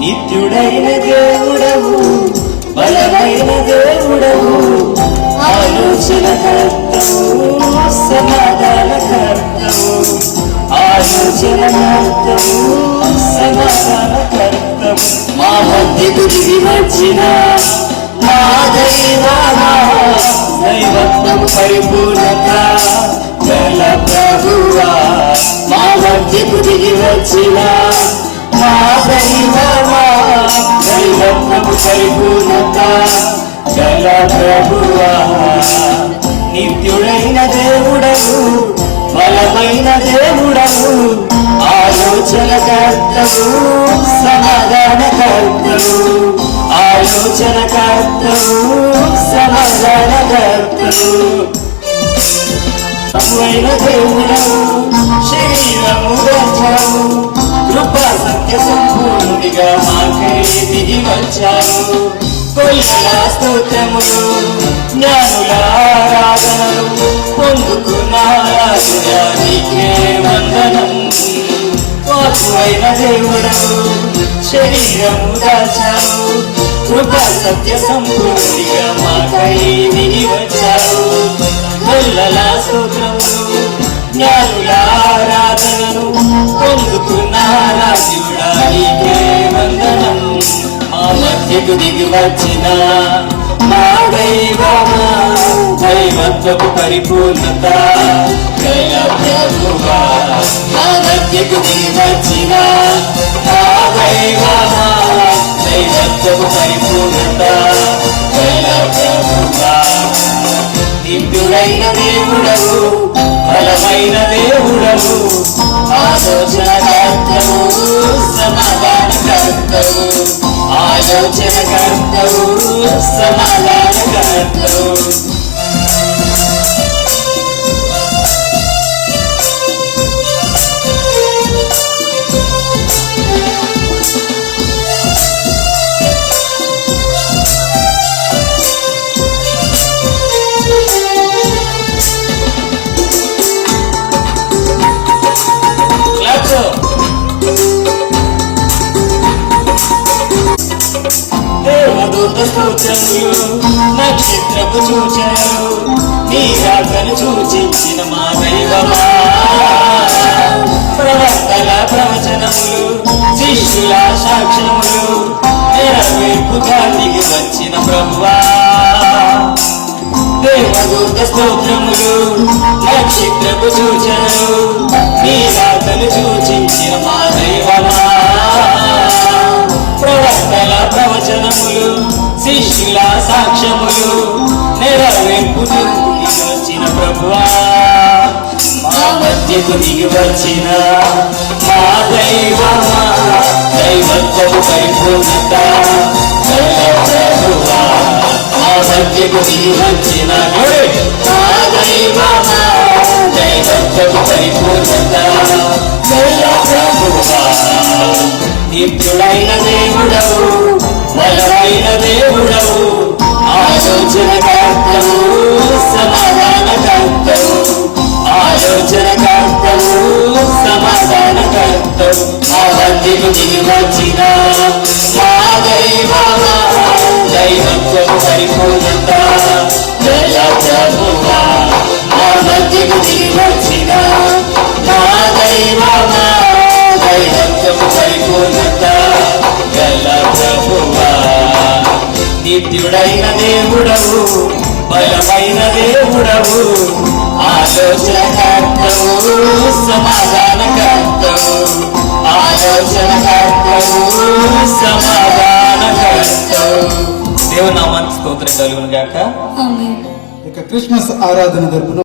నిత్యుడైన దేవుడవు బలమైన దేవుడవు. ఆలోచన కర్తవు సమాధాన కర్తవు. ఆలోచన కర్తవు సమాధాన కర్తవు. మా మధ్య దిగి వచ్చిన మా దైవమా దైవత్వం పరిపూర్ణత గల ప్రభువా. మా మధ్యకు దిగి వచ్చిన మా దైవమా దైవత్వము పరిపూర్ణత గల ప్రభువా నిత్యుడైన దేవుడవు బలమైన దేవుడవు ఆలోచన కర్తవు సమాధాన కర్తవు ఆలోచన కర్తవు సమాధాన కర్తవు ప్రభువైన దేవుడవు శరీరముగా కొయ్యల స్తోత్రములు. జ్ఞానుల ఆరాధనలు పొందుకున్న రాజుగా వందనం. వాకువైన దేవుడవు శరీరము దాచారు కృప సత్య సంపూర్ణిగా మాకై దిగి వచ్చారు దిగి వచ్చిన మా దైవమా దైవత్వపు పరిపూర్ణత. గల ప్రభువా మా మధ్యకు దిగి వచ్చిన మా దైవమా దైవత్వపు పరిపూర్ణత. గల ప్రభువా నిత్యుడైన దేవుడవు బలమైన దేవుడు సూచనలు నక్షత్రపు సూచనలు నీ రాకను సూచించిన మా దైవమా ప్రవర్తల ప్రవచనములు శిష్యుల సాక్ష్యములు నెరవేర్పుగా దిగి వచ్చిన ప్రభువా దేవదూత స్తోత్రములు నక్షత్రపు సూచనలు నీ రాకను సూచించిన మా దైవమా ప్రవర్తల ప్రవచనములు శిష్యుల సాక్ష్యములు నెరవేర్పు వచ్చిన ప్రభువా. మా మధ్యకు దిగి వచ్చిన మా దైవమా దైవత్వము పరిపూర్ణత. ప్రభువా మా మధ్యకు దిగి వచ్చిన మా దైవమా దైవత్వము పరిపూర్ణత. గల ప్రభువా నిత్యుడైన దేవుడవు. కర్తవు మా దిగి వచ్చిన మా దైవ దైవత్వం పరిపూర్ణత జయ ప్రభువా మా మధ్యకు దిగి వచ్చిన మా దైవ దైవత్వం పరిపూర్ణత గల ప్రభువా నిత్యుడైన దేవుడవు బలమైన దేవుడు. స్తోత్రం కలుగును గాక ఇక క్రిస్మస్ ఆరాధన జరుపును